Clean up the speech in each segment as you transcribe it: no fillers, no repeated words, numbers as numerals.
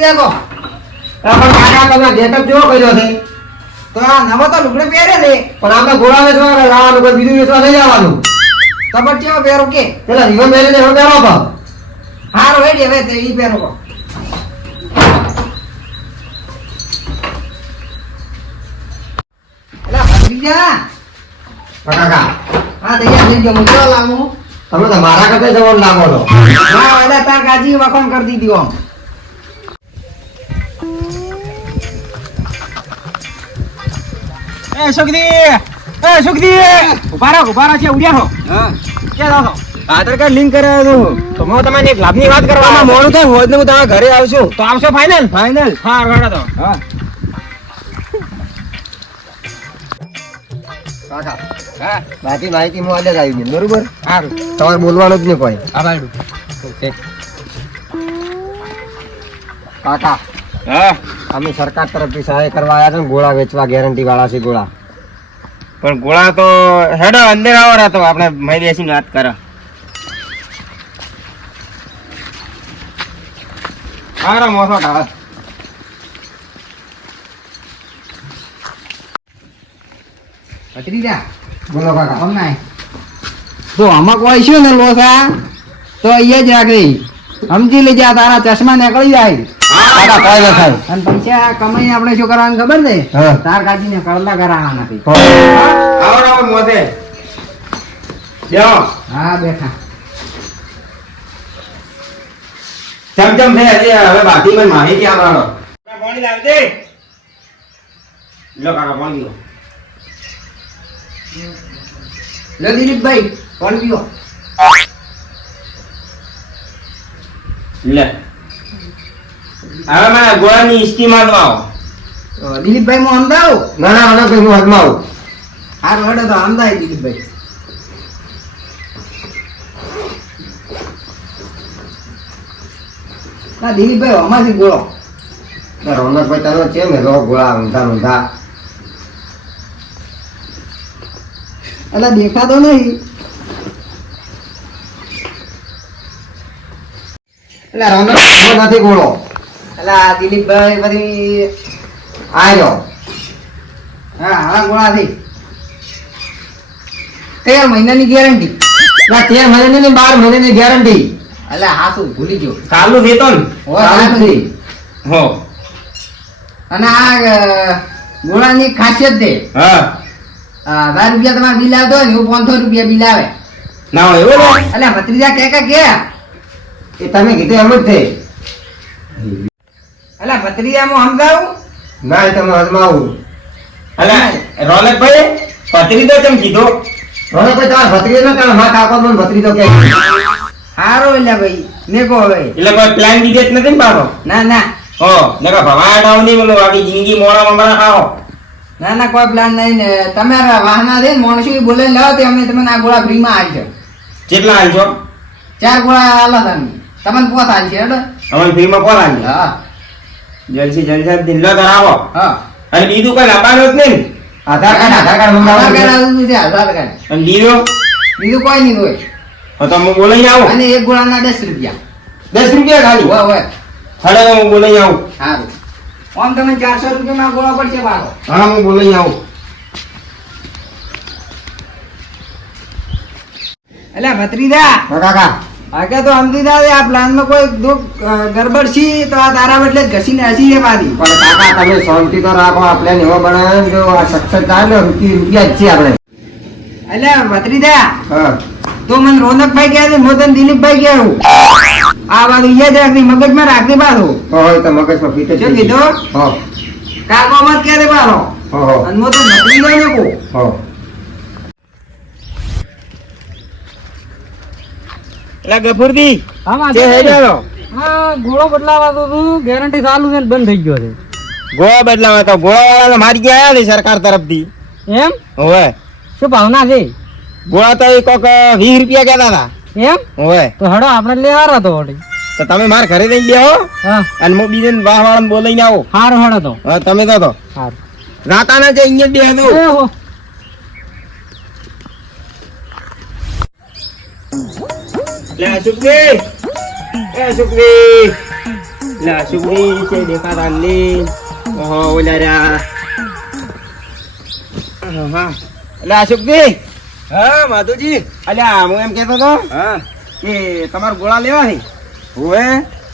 ભત્રી દેખો પણ કાકા તમે ગેટઅપ જેવો કર્યો છે તો આ નવો તો લુગડે પહેરે છે પણ આપણે ગોળા વેચવા લાવવાનું કોઈ બીજું વેચવા નહીં જવાનું તો પણ કેવો પહેરો કે પેલા રીવો મેળીને હવે પહેરો ભાવ હારું હેડી હવે તે ઈ પહેરો કો એલા ભત્રી જા કાકા હા તૈયાર થઈ ગયો મુજો લાગુ તમે તો મારા કરતા જવાનું લાગો છો હા એટલે તાર કાજી વખણ કરી દીધી આમ સુખદી ઉભારા છે ઉડ્યા છો હા ક્યાં જાવ છો આધાર કાર્ડ લિંક કરાવ્યો તો હું તમને એક લાભની વાત કરવા આમાં મોડું થાય હોત ને હું તમારા ઘરે આવશું તો આવશો ફાઇનલ ફાઇનલ હા રડો તો હા કાકા હા બાકી માહિતી હું આજે જ આવી ગઈ બરોબર સારું તમારે બોલવાનું જ નહીં કોઈ આભાડું કાકા હા અમે સરકાર તરફથી સહાય કરવા આવ્યા છે ને ગોળા વેચવા ગેરંટી વાળા છે ગોળા પણ ગોળા તો હેડો અંદર આવો તો આપણે મહી બેસીને વાત કરો હારો મોસો ઢાળ ભત્રી જા બોલો કાકા આમ નાય તો આમાં કોઈ છે ને લોસા તો અહીંયા જ રાખી સમજી લેજે આ તારા ચશ્મા નીકળી જાય કાકા કોઈ ના થાય અને પૈસા કમાઈ આપણે શું કરવાનું ખબર ને હા. તાર કાઢીને કડલા કરાવવા નથી આવો મોસે જાઓ હા બેઠા ચમચમ છે હજી હવે બાકી મને માહિતી આપવાનો પાણી લાવજે લો કાકા પાણી લો લો દિલીપભાઈ કોણ પીવો લે હવે મને ગોળાની સ્કીમ આપવા આવો દિલીપભાઈ હું અમદાવ ના ના ના કોઈ હું હાથમાં આવું હારું હેડો તો અમદાવાદ દિલીપભાઈ ના દિલીપભાઈ અમાથી બોલો રોનકભાઈ તારો છે ને લો ગોળા ઊંધા ઊંધા એટલે દેખાતો નહીં એટલે રોનક નથી ગોળો એટલે આ દિલીપભાઈ બધી આયો હા હા ગોળાથી 13 મહિનાની ગેરંટી ના 13 મહિનાની ને 12 મહિનાની ગેરંટી એટલે હા શું ભૂલી ગયો કાલનું વેતન નથી હો અને આ ગોળાની ખાસિયત છે હા 1000 રૂપિયા તમારે બિલ આવતો હોય ને એવું 500 રૂપિયા બિલ આવે ના હોય એવું ને એટલે ભત્રીજા કે એ તમે કીધું એમ જ છે એટલે ભત્રીજા હું સમજાવું ના એ તમે હાથમાં આવું અલે રોનકભાઈ પત્રી તો કેમ કીધો રોનકભાઈ તમારા ભત્રીજો ને તમે માં કાકો મને ભત્રીજો કે હારો એટલે ભાઈ મેકો હવે એટલે કોઈ પ્લાન દીધે જ નથી ને પાછો ના ના હો નકા ભવાડ આવ નહીં બોલો આખી જિંદગી મોડા મમરા ખાઓ ના ના કોઈ પ્લાન નહીં ને તમારા વાહના દે માણસો બોલે લાવો તે અમે તમને આ ગોળા ફ્રીમાં આપજો કેટલા આલશો 4 ગોળા આલો તમને પોત આપશે હેડો અમને ફ્રીમાં કોણ આલજો હા જલસી જલસા દિલ્લો કરાવો હા અને બીજું કઈ લાવવાનું જ નહીં આધાર કાર્ડ આધાર કાર્ડ મંગાવો આવતું છે આધાર કાર્ડ અને બીજો બીજું કોઈ નહીં હોય તો તમે બોલાઈ આવો અને એક ગોળાના 10 રૂપિયા 10 રૂપિયા ખાલી હોય હોય હડે હું બોલાઈ આવું સારું આમ તમે 400 રૂપિયામાં ગોળા પડશે પાછો હા હું બોલાઈ આવું એટલે ભત્રીજા હા કાકા આગળ તો સમજીદા આ પ્લાનમાં કોઈ દુઃખ ગરબડ છે તો આ તારા બદલે ઘસીને હસી છે પાછી પણ કાકા તમે શાંતિ તો રાખો આ પ્લાન એવો બનાવ્યો ને જો આ સક્સેસ થાય ને રૂપિયા જ છે આપણે એટલે ભત્રીજા હા તો મને રોનકભાઈ કહે છે મોદન દિલીપભાઈ કહે આ વાત યાદ રાખી મગજમાં રાખી પાછું હોય તો મગજમાં ફીટ જ શું કીધું હો કાકો મત કહે દે પાછો હો અને મોદન ભત્રીજા ને કહું હો એટલે ગફુરજી આમાં જે હેડ્યો હા ગોળો બદલાવા તો ગેરંટી ચાલુ છે ને બંધ થઈ ગયો છે ગોળા બદલાવા તો ગોળા વાળા મારી ગયા આયા ને સરકાર તરફથી એમ હવે શું ભાવના છે ગોળા તો એ કોક 20 રૂપિયા કહેતા હતા એમ હવે તો હડો આપણે લેવા હતો વળી તો તમે માર ઘરે જઈને બેહો હા અને હું બીજે વાહ વાળાને બોલાઈને આવો સારું હડો તો હા તમે તો સારું રાતાના જે અહીંયા બેહ દો ઓહો લે સુખવી એ સુખવી એટલે અશુભની છે દેખાતા નહીં. ઓહો ઓલા રહ્યા. હા એટલે અશુભજી. હા માધુજી. અલ્યા હું એમ કહેતો હતો હા કે તમારે ગોળા લેવા છે. હોવે.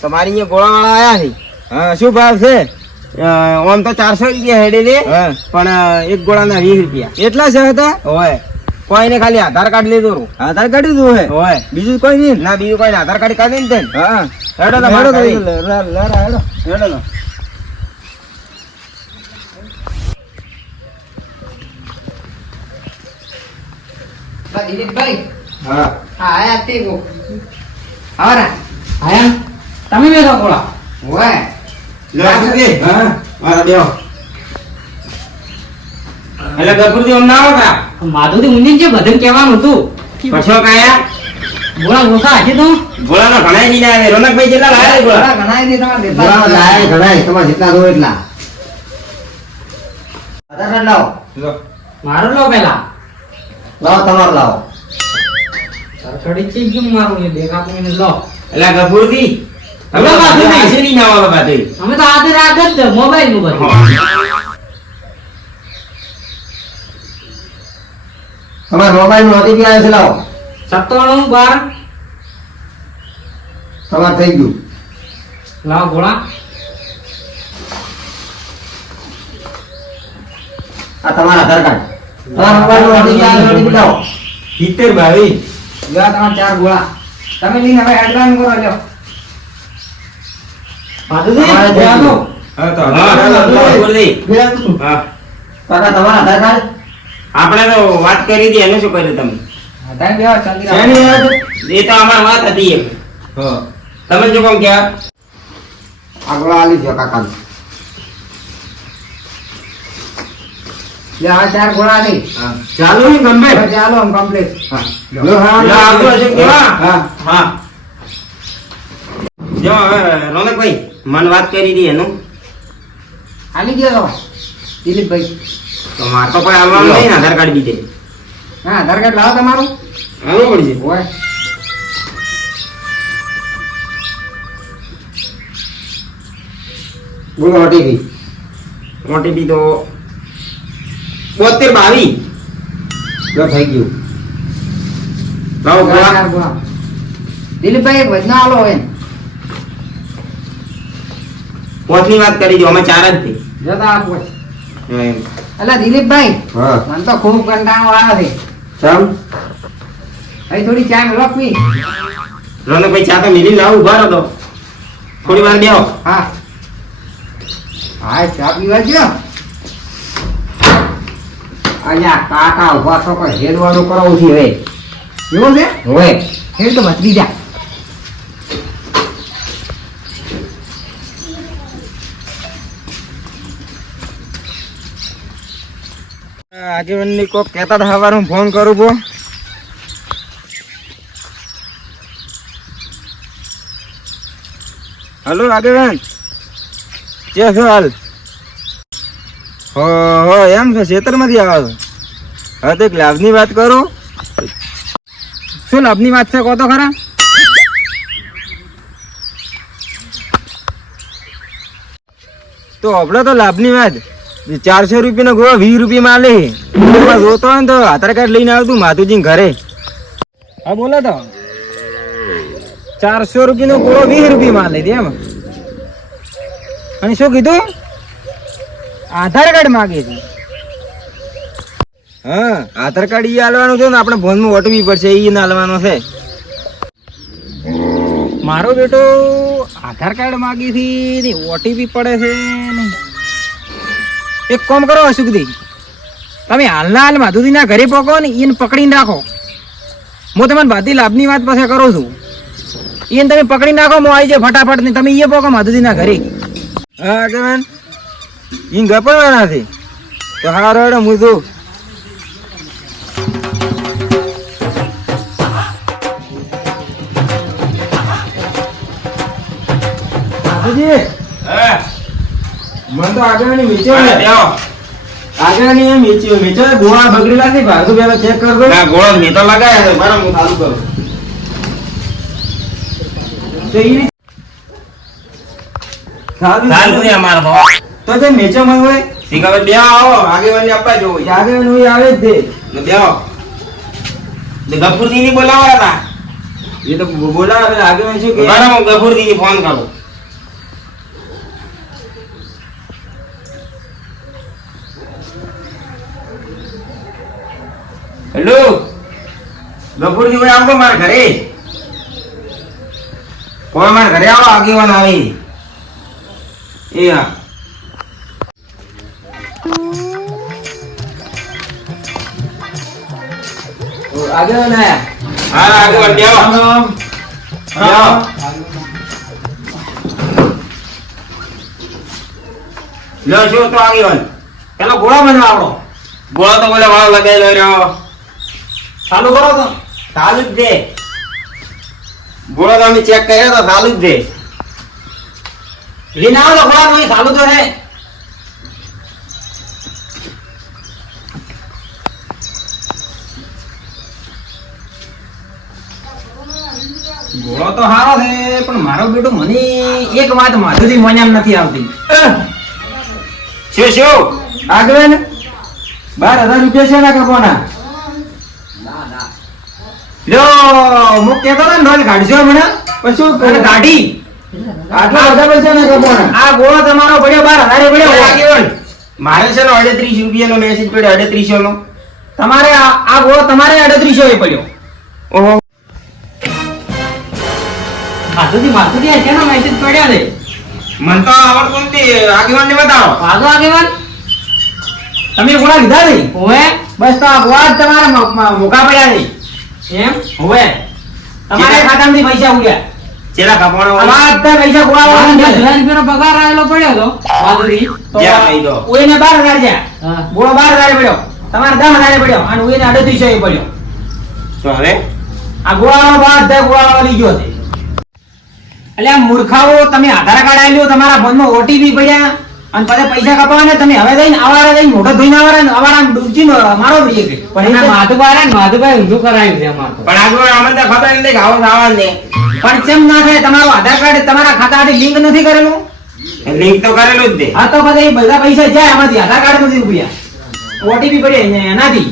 તમારી અહીંયા ગોળા વાળા આયા છે. હા શું ભાવ છે? આમ તો 400 રૂપિયા હેડે છે, હા પણ એક ગોળાના 20 રૂપિયા. એટલા છે હતા? હોય કોઈને ખાલી આધાર કાર્ડ લીધું રૂ. આધાર કાર્ડ લીધું હે? હોય બીજું કોઈ નહીં? ના બીજું કોઈ આધાર કાર્ડ કાઢી ને હા હેડો તો હેડો મારા તો ઘરે. હેડો હેડો તો. દિલીપભાઈ હા હા આયા તે કો આવરા આયા તમે બેઠો બોલા હોવે. લે અશુભજી. હા મારા દેવો. એટલે ગફુરજી આમ ના આવતા. માધુથી ઊંધી છે બધે કહેવાનું હતું કશો કાયા બોલા ઓછા હશે તો ગોળાનો ઘણા નહીં આવે. રોનકભાઈ જેટલા લાયા છે ગોળા? ઘણા દી તમારે દેતા ગોળા લાય ઘણાય, તમારે જેટલા દો એટલા. આધાર કાર્ડ લાવો. લો. મારો લો પેલા લાવો તમારો લાવો. સરખડી છે કેમ મારું એ દેખાતું એને લો એટલે ગફુરજી લો બાજુ નહીં. આજે નહીં આવવાનો બાજુ. અમે તો હાથે રાખ જ છે મોબાઈલ નું બધું તમારા મોબાઈલ નું OTP આવે છે, લાવો. 97 તમારે થઈ ગયું. લાવો ગોળા આ તમારા આધાર કાર્ડ. તમારા મોબાઈલ નું OTP આવે છે, OTP લાવો. 70 લ્યો તમારે 4 ગોળા. તમે લઈને હવે એડવાન્સ કરો લ્યો. માધુજી તમારે થઈ આવો. ગયું. હા તો હા ગફુરજી. હા કાકા તમારા આધાર કાર્ડ. આપણે તો વાત કરી હતી, એને શું કર્યું તમે? આધાર બેવા ચંદ્રા. શેની આવે છે? એ તો અમારી વાત હતી એક. હા. તમે શું કામ ક્યાં? આ ગોળા આલી દો કાકાને. લ્યો આ 4 ગોળા નહીં. ચાલુ નહીં ગમે. હવે ચાલો આમ કમ્પ્લીટ. હા. લો, હા, લો, આવજો અશોક દેવા. હા. હા જો હવે રોનકભાઈ મને વાત કરી હતી એનું. આલી ગયો તો દિલીપભાઈ. તો મારે તો કોઈ આવવાનું નહીં ને આધાર કાર્ડ બીજે. હા આધાર કાર્ડ લાવો તમારું. આવવું પડશે. હોય બોલો OTP. ઓટીપી તો 7222. લો, થઈ ગયું. લાવો ગોળા. 4 ગોળા. દિલીપભાઈ એક વજના આલો હોય. પોતની વાત કરી દો, અમે 4 જ થી. જતા આપો. એમ. અલા દિલીપભાઈ હા. મને તો ખૂબ કંટાળો આવે છે. ચમ. અહીં થોડી ચા મેળવો પી. રોનકભાઈ ચા તો મિલી લાવું, ઉભા રહો તો થોડી વાર બેહો. હા હા ચા પીવા જો. અહીંયા કાકા ઉભા છો, કોઈ હેરવાનું કરાવું છે હવે. એવું છે હોય. એ તો બચી જા. આગેવાનની કોક કહેતા હતા સવારે હું ફોન કરું પો. હલો આગેવાન, કે છો હાલ? હો એમ છે, ખેતરમાંથી આવો છો? હા તો એક લાભની વાત કરું. શું લાભની વાત છે કહો તો ખરા? તો આપણે તો લાભની વાત 400 રૂપિયાનો ગોળો 20 રૂપિયામાં લે. જોતો હોય ને તો આધાર કાર્ડ લઈને આવતું માધુજી ઘરે. હા બોલો તો 400 રૂપિયાનો ગોળો 20 રૂપિયામાં લે એમ. અને શું કીધું? આધાર કાર્ડ માગે છે. હા આધાર કાર્ડ ઈ આલવાનું છે ને આપણે ફોનમાં ઓટીપી પડશે ઈ ના આલવાનો છે. મારો બેટો આધાર કાર્ડ માગી હતી ને ઓટીપી પડે છે ને. એક કામ કરો અશુકદી, તમે હાલના હાલ માધુજીના ઘરે પહોંચો ને એને પકડીને રાખો. હું તમને બધી લાભની વાત પાસે કરું છું. એને તમે પકડી નાખો, હું આવી જાય ફટાફટ ને તમે એ પહોંચો માધુજીના ઘરે. હા આગેવાન ઈ ગપડવાના છે તો હારો હેડો હું જોઉં. માધુજી મને તો આગળની મીચો આગળની એમ મીચો ગોળા બગડેલા છે. ભાગુ પેલા ચેક કરજો. ના ગોળા મેં તો લગાયા છે, બરાબર હું ચાલુ કરું. તો ઈ સારું સાલ સુધી અમારે તો તો જે મેચો મન હોય ઠીક હવે બે આવો આગેવાનને આપવા જો જાગે નું આવે જ દે ને બે આવો ને ગફુરજી ની બોલાવા હતા એ તો બોલાવે આગળ શું કે બરાબર હું ગફુરજી ની ફોન કરું હેલો ગફુરજી ભાઈ આવો મારા ઘરે કોઈ મારા ઘરે આવો આગેવાન આવી એ હા આગળ ના હા આગેવાન બે આવો બે આવો લ્યો શું તો આગેવાન પેલો ગોળા બનવા આવડો ગોળો તો બોલે વાળ લગાવેલો રહ્યો ચાલુ કરો તો ચાલુ જ દે ગોળો તો અમે ચેક કર્યો તો ચાલુ જ દે લઈને આવો તો ગોળા નહીં ચાલુ તો છે ગોળો તો સારો છે પણ મારો બેટો મને એક વાત માધુથી મને એમ નથી આવતી શું શું આગળ ને 12,000 રૂપિયા છે ના કપોના લ્યો હું કહેતો હતો ને રોજ કાઢશો હમણાં પણ શું અને કરું? કાઢી આટલા બધા પૈસા ના કપોના આ ગોળો તમારો પડ્યો 12,000 પડ્યો આગેવાન મારે છે ને 38 રૂપિયાનો મેસેજ પડ્યો 38 નો તમારે આ ગોળો તમારે 3800 એ પડ્યો ઓહો માધુજી આ કેનો મેસેજ પડ્યો છે મન તો આવડતું નથી આગેવાન ને બતાવો વાગો આગેવાન તમે ગોળા લીધા નહીં ઓએ બસ તો આ ગોળા જ તમારા મોકા પડ્યા નહીં એમ હવે તમારા ખાતામાંથી પૈસા ઉડ્યા ચેલા કપાણો અમારા બધા પૈસા ગોળા વાળા 10,000 રૂપિયાનો પગાર આવેલો પડ્યો તો માધુજી જ્યાં કહી દો ઓઈને 12,000 જ્યાં હા ગોળો 12,000 પડ્યો તમારે 10,000 પડ્યો અને ઓઈને 3800 એ પડ્યો તો હવે આ ગોળાનો બધા ગોળાવાળો લઈ ગયો છે એટલે આ મૂર્ખાઓ તમે આધાર કાર્ડ આલ્યો તમારા ફોનમાં ઓટીપી પડ્યા અને પછી પૈસા કપાવાને તમે હવે જઈને આવારે જઈને મોઢો ધોઈને આવારા ડૂબજી મારો પડીએ કે પણ એના માધુભાઈ ઊંધું કરાયું છે અમાર તો પણ આગળ અમને તો ખબર નથી કે આવો થવાનું છે પણ કેમ ના થાય તમારું આધાર કાર્ડ તમારા ખાતાથી લિંક નથી કરેલું લિંક તો કરેલું જ દે હા તો પછી એ બધા પૈસા જાય આમાંથી આધાર કાર્ડ માંથી રૂપિયા ઓટીપી પડે એનાથી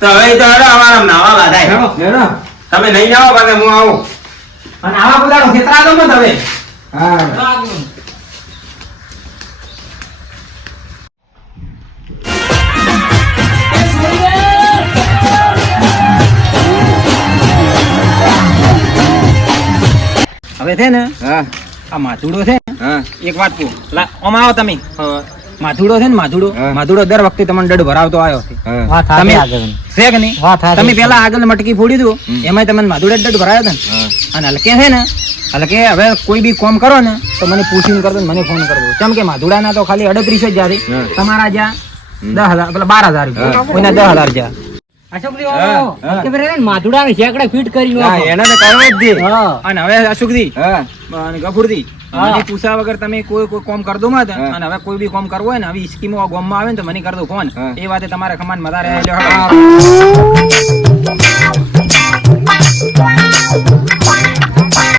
તો હવે તો હેડો અમારા નાવા બાધાય હેડો. તમે નહીં આવો બાકી હું આવું અને આવા બધા ખેતરા તો મત હવે હા હવે છે ને હા આ માધુડો છે ને હા એક વાત કહું ઓમ આવો તમે માધુડો છે ને માધુડો હા. માધુડો દર વખતે તમને દડ ભરાવતો આવ્યો છે હા વાત તમે સાચી આગેવાન છે કે નહીં વાત સાચી. તમે પેલા આગળ મટકી ફોડી દો એમાં તમને માધુડે દડ ભરાયો હતો ને હા. અને હલકે છે ને હલકે હવે કોઈ બી કોમ કરો ને તો મને પૂછીને કરજો ને મને ફોન કરજો કેમ કે માધુડાના તો ખાલી 38 જ જાતી હા. તમારા જ્યાં 10,000 પેલા 12,000 રૂપિયા કોઈના 10,000 જ્યાં અશોકજી હા, હા. કે બરે માધુડાને શેકડે ફિટ કરી હા, એને તો કરવા જ દે હા અને હવે અશુકજી હા અને ગફુરજી હા. મને પૂછ્યા વગર તમે કોઈ કોમ કર દો મત હા. અને હવે કોઈ બી કોમ કરવો હોય ને આવી સ્કીમો ગામમાં આવે ને તો મને કર દો ફોન હા. એ વાતે તમારે ખમાન મદારે